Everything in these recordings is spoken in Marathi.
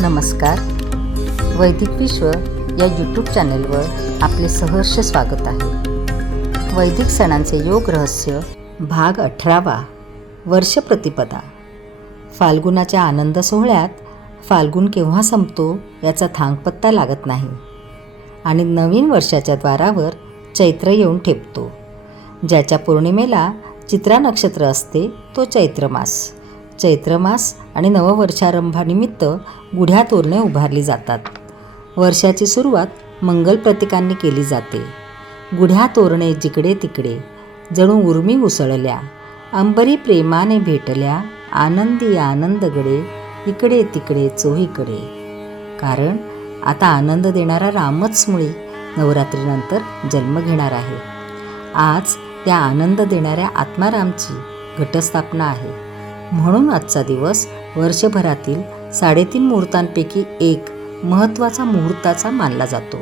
नमस्कार. वैदिक विश्व या यूट्यूब चॅनलवर आपले सहर्ष स्वागत आहे. वैदिक सणांचे योग रहस्य भाग 18. वर्ष प्रतिपदा. फाल्गुनाच्या आनंद सोहळ्यात फाल्गुन केव्हा संपतो याचा थांगपत्ता लागत नाही आणि नवीन वर्षाच्या द्वारावर चैत्र येऊन ठेपतो. ज्याच्या पौर्णिमेला चित्रा नक्षत्र असते तो चैत्रमास. चैत्रमास आणि नववर्षारंभानिमित्त गुढ्या तोरणे उभारली जातात. वर्षाची सुरुवात मंगल प्रतीकांनी केली जाते. गुढ्या तोरणे जिकडे तिकडे जणू उर्मी उसळल्या, अंबरी प्रेमाने भेटल्या, आनंदी आनंदगडे इकडे तिकडे चोहीकडे. कारण आता आनंद देणारा रामच मुळी नवरात्रीनंतर जन्म घेणार आहे. आज त्या आनंद देणाऱ्या आत्मारामची घटस्थापना आहे. म्हणून आजचा दिवस वर्षभरातील 3.5 मुहूर्तांपैकी एक महत्त्वाचा मुहूर्ताचा मानला जातो.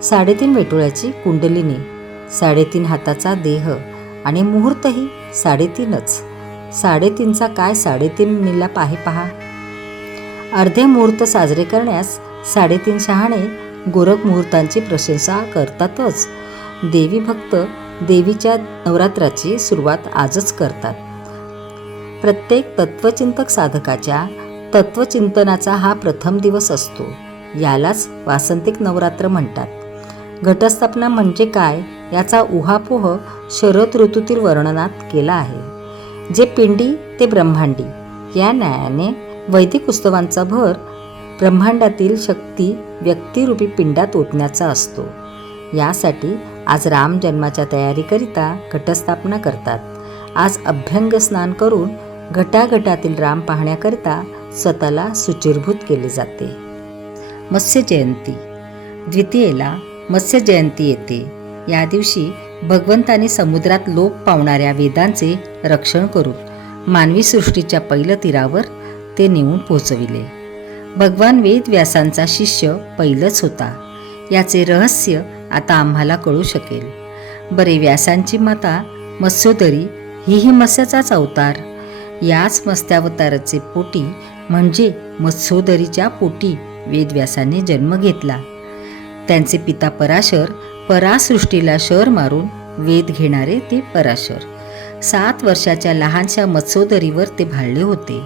3.5 वेटोळ्याची कुंडलिनी, 3.5 हाताचा देह आणि मुहूर्तही 3.5च. 3.5चा काय 3.5 नीला पहा. अर्धे मुहूर्त साजरे करण्यास 3.5 शहाणे गोरख मुहूर्तांची प्रशंसा करतातच. देवी भक्त देवीच्या नवरात्राची सुरुवात आजच करतात. प्रत्येक तत्वचिंतक साधकाच्या तत्वचिंतनाचा हा प्रथम दिवस असतो. यालाच वासंतिक नवरात्र म्हणतात. घटस्थापना म्हणजे काय याचा उहापोह शरद ऋतूतील वर्णनात केला आहे. जे पिंडी ते ब्रह्मांडी या न्यायाने वैदिक उत्सवांचा भर ब्रह्मांडातील शक्ती व्यक्तिरूपी पिंडात ओतण्याचा असतो. यासाठी आज राम जन्माच्या तयारीकरिता घटस्थापना करतात. आज अभ्यंग स्नान करून घटाघटातील राम पाहण्याकरिता स्वतःला शुचिर्भूत केले जाते. मत्स्य जयंती. द्वितीयेला मत्स्य जयंती येते. या दिवशी भगवंतांनी समुद्रात लोप पावणाऱ्या वेदांचे रक्षण करून मानवी सृष्टीच्या पहिल्या तीरावर ते नेऊन पोहोचविले. भगवान वेदव्यासांचा शिष्य पहिलंच होता. याचे रहस्य आता आम्हाला कळू शकेल. बरे, व्यासांची माता मत्स्योदरी ही मत्स्याचाच अवतार. याच मत्स्यावताराचे पोटी म्हणजे मत्स्योदरीच्या पोटी वेदव्यासांनी जन्म घेतला. त्यांचे पिता पराशर परासृष्टीला शर मारून वेद घेणारे ते पराशर. 7 वर्षाच्या लहानशा मत्स्योदरीवर ते भाळले होते.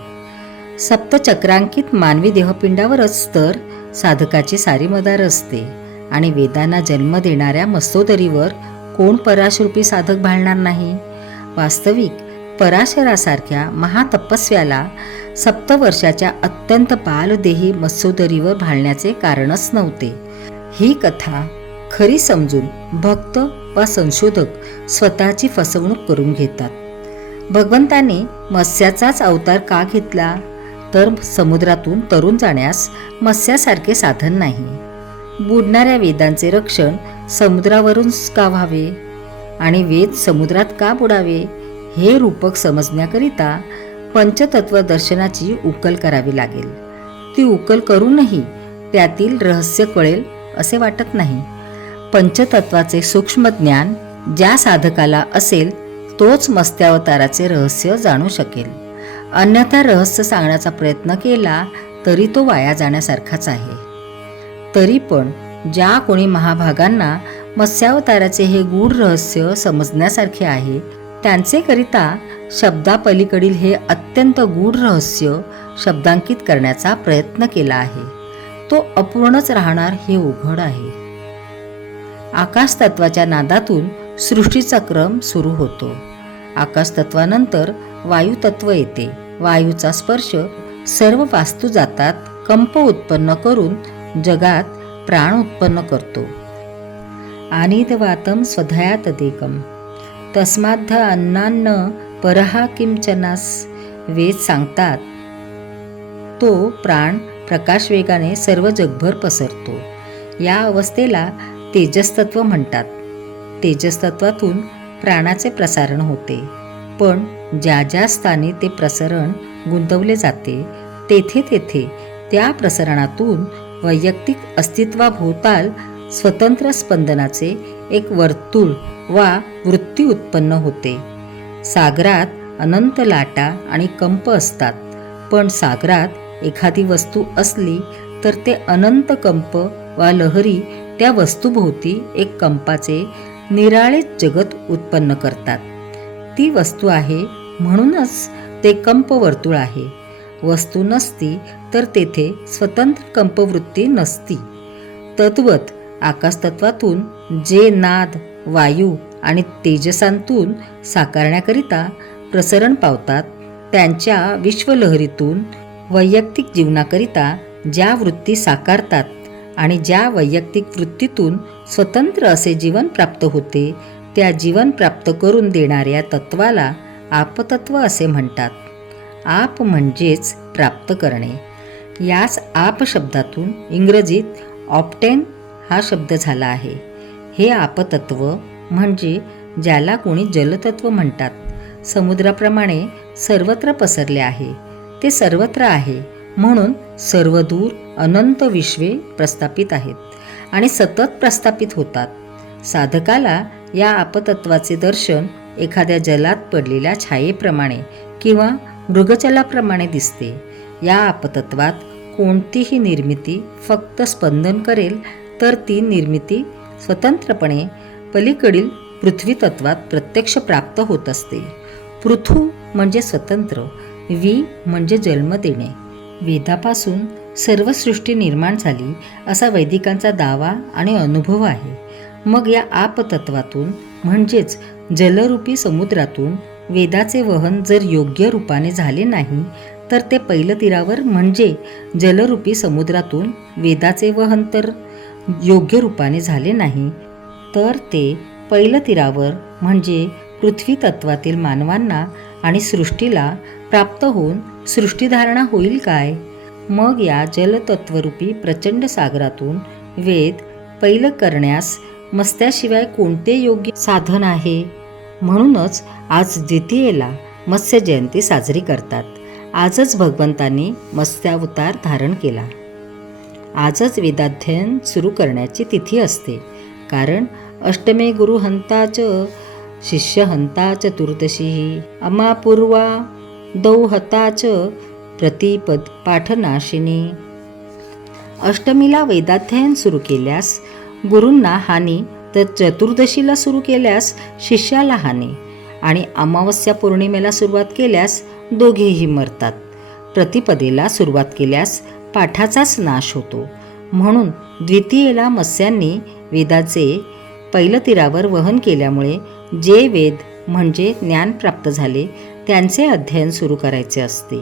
सप्तचक्रांकित मानवी देहपिंडावरच तर साधकाची सारी मदार असते आणि वेदांना जन्म देणाऱ्या मत्स्योदरीवर कोण पराशरूपी साधक भाळणार नाही. वास्तविक पराशरासारख्या महातपस्व्याला 7 वर्षाच्या अत्यंत बालदेही मत्स्योदरीवर भाळण्याचे कारणच नव्हते. ही कथा खरी समजून भक्त वा संशोधक स्वतःची फसवणूक करून घेतात. भगवंताने मत्स्याचाच अवतार का घेतला तर समुद्रातून तरून जाण्यास मत्स्यासारखे साधन नाही. बुडणाऱ्या वेदांचे रक्षण समुद्रावरून का व्हावे आणि वेद समुद्रात का बुडावे हे रूपक समजण्याकरिता पंचतत्व दर्शनाची उकल करावी लागेल. ती उकल करूनही त्यातील रहस्य कळेल असे वाटत नाही. पंचतत्वाचे सूक्ष्म ज्ञान ज्या साधकाला असेल तोच मत्स्यावताराचे रहस्य जाणू शकेल. अन्यथा रहस्य सांगण्याचा प्रयत्न केला तरी तो वाया जाण्यासारखाच आहे. तरी पण ज्या कोणी महाभागांना मत्स्यावताराचे हे गूढ रहस्य समजण्यासारखे आहे त्यांचेकरिता शब्दापलीकडील हे अत्यंत गूढ रहस्य शब्दांकित करण्याचा प्रयत्न केला आहे. तो अपूर्णच राहणार हे उघड आहे. आकाशतत्वाच्या नादातून सृष्टीचा क्रम सुरू होतो. आकाशतत्वानंतर वायुतत्व येते. वायूचा स्पर्श सर्व वास्तू जातात कंप उत्पन्न करून जगात प्राण उत्पन्न करतो. आनिदवातम स्वधया तदेकम तस्माद्ध अन्नान्न परहा किंचनास. वेद सांगतात तो प्राण प्रकाशवेगाने सर्व जगभर पसरतो. या अवस्थेला तेजस्तत्व म्हणतात. तेजस्तत्वातून प्राणाचे प्रसारण होते. पण ज्या ज्या स्थानी ते प्रसरण गुंतवले जाते तेथे तेथे त्या प्रसरणातून वैयक्तिक अस्तित्वाभोवताल स्वतंत्र स्पंदनाचे एक वर्तुळ वा वृत्ती उत्पन्न होते. सागरात अनंत लाटा आणि कंप असतात, पण सागरात एखादी वस्तू असली तर ते अनंत कंप वा लहरी त्या वस्तूभोवती एक कंपाचे निराळे जगत उत्पन्न करतात. ती वस्तू आहे म्हणूनच ते कंपवर्तुळ आहे. वस्तू नसती तर तेथे स्वतंत्र कंपवृत्ती नसती. तद्वत आकाशतत्वातून जे नाद, वायू आणि तेजसांतून साकारण्याकरिता प्रसरण पावतात, त्यांच्या विश्वलहरीतून वैयक्तिक जीवनाकरिता ज्या वृत्ती साकारतात आणि ज्या वैयक्तिक वृत्तीतून स्वतंत्र असे जीवन प्राप्त होते, त्या जीवन प्राप्त करून देणाऱ्या तत्वाला आपतत्व असे म्हणतात. आप म्हणजेच प्राप्त करणे. याच आप शब्दातून इंग्रजीत ऑप्टेन हा शब्द झाला आहे. हे आपतत्व म्हणजे ज्याला कोणी जलतत्व म्हणतात, समुद्राप्रमाणे सर्वत्र पसरले आहे. ते सर्वत्र आहे म्हणून सर्वदूर अनंत विश्वे प्रस्थापित आहेत आणि सतत प्रस्थापित होतात. साधकाला या आपतत्वाचे दर्शन एखाद्या जलात पडलेल्या छायेप्रमाणे किंवा मृगचलाप्रमाणे दिसते. या आपतत्वात कोणतीही निर्मिती फक्त स्पंदन करेल तर ती निर्मिती स्वतंत्रपणे पलीकडील पृथ्वी तत्वात प्रत्यक्ष प्राप्त होत असते. पृथु म्हणजे स्वतंत्र, वी म्हणजे जन्म देणे. वेदापासून सर्व सृष्टी निर्माण झाली असा वैदिकांचा दावा आणि अनुभव आहे. मग या आपतत्वातून म्हणजेच जलरूपी समुद्रातून वेदाचे वहन जर योग्य रूपाने झाले नाही तर ते पैलतीरावर म्हणजे जलरूपी समुद्रातून वेदाचे वहन तर योग्य रूपाने झाले नाही तर ते पैलतीरावर म्हणजे पृथ्वी तत्वातील मानवांना आणि सृष्टीला प्राप्त होऊन सृष्टीधारणा होईल काय? मग या जलतत्वरूपी प्रचंड सागरातून वेद पैल करण्यास मत्स्याशिवाय कोणते योग्य साधन आहे? म्हणूनच आज द्वितीयेला मत्स्य जयंती साजरी करतात. आजच भगवंतांनी मत्स्यावतार धारण केला. आजच वेदाध्ययन सुरू करण्याची तिथी असते. कारण अष्टमे गुरुहंताच शिष्यहंता चतुर्दशी अमापूर्वा दौहताच प्रतिपद पाठनाशिनी. अष्टमीला वेदाध्ययन सुरू केल्यास गुरूंना हानी तर चतुर्दशीला सुरू केल्यास शिष्याला हानी आणि अमावस्या पौर्णिमेला सुरुवात केल्यास दोघेही मरतात. प्रतिपदेला सुरुवात केल्यास पाठाचाच नाश होतो. म्हणून द्वितीयेला मत्स्यांनी वेदाचे पैलतीरावर वहन केल्यामुळे जे वेद म्हणजे ज्ञान प्राप्त झाले त्यांचे अध्ययन सुरू करायचे असते.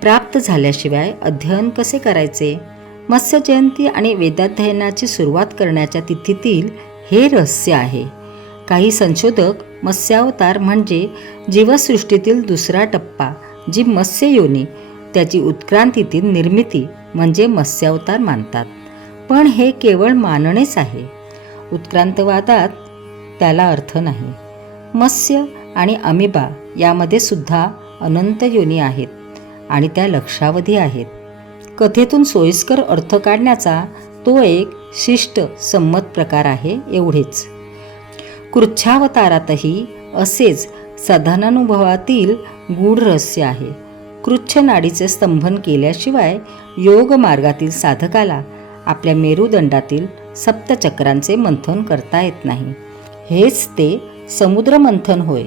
प्राप्त झाल्याशिवाय अध्ययन कसे करायचे? मत्स्य जयंती आणि वेदाध्ययनाची सुरुवात करण्याच्या तिथीतील हे रहस्य आहे. काही संशोधक मत्स्यावतार म्हणजे जीवसृष्टीतील दुसरा टप्पा जी मत्स्य योनी त्याची उत्क्रांतीतील निर्मिती म्हणजे मत्स्यावतार मानतात. पण हे केवळ मानणेच आहे. उत्क्रांतवादात त्याला अर्थ नाही. मत्स्य आणि अमिबा यामध्ये सुद्धा अनंत योनी आहेत आणि त्या लक्षावधी आहेत. कथेतून सोयीस्कर अर्थ काढण्याचा तो एक शिष्ट संमत प्रकार आहे एवढेच. कृच्छावतारातही असेच साधनानुभवातील गूढ रहस्य आहे. कृच्छ नाडीचे स्तंभन केल्याशिवाय योग मार्गातील साधकाला आपल्या मेरुदंडातील सप्तचक्रांचे मंथन करता येत नाही. हेच ते समुद्र मंथन होय.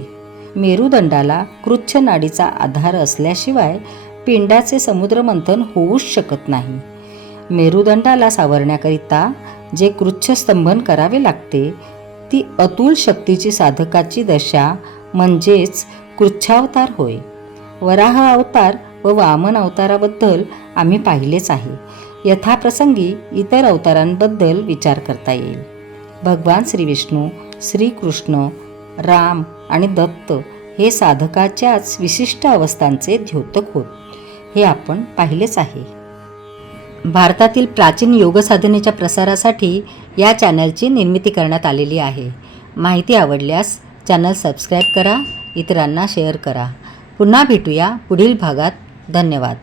मेरुदंडाला कृच्छ नाडीचा आधार असल्याशिवाय पिंडाचे समुद्र मंथन होऊच शकत नाही. मेरुदंडाला सावरण्याकरिता जे कृच्छ स्तंभन करावे लागते ती अतुल शक्तीची साधकाची दशा म्हणजेच कृच्छावतार होय. वराह अवतार व वामन अवताराबद्दल आम्ही पाहिलेच आहे. यथाप्रसंगी इतर अवतारांबद्दल विचार करता येईल. भगवान श्री विष्णू, श्रीकृष्ण, राम आणि दत्त हे साधकाच्याच विशिष्ट अवस्थांचे द्योतक होत हे आपण पाहिलेच आहे. भारतातील प्राचीन योग साधनेच्या प्रसारासाठी या चॅनलची निर्मिती करण्यात आलेली आहे. माहिती आवडल्यास चॅनल सबस्क्राईब करा, इतरांना शेअर करा. पुन्हा भेटूया पुढील भागात. धन्यवाद.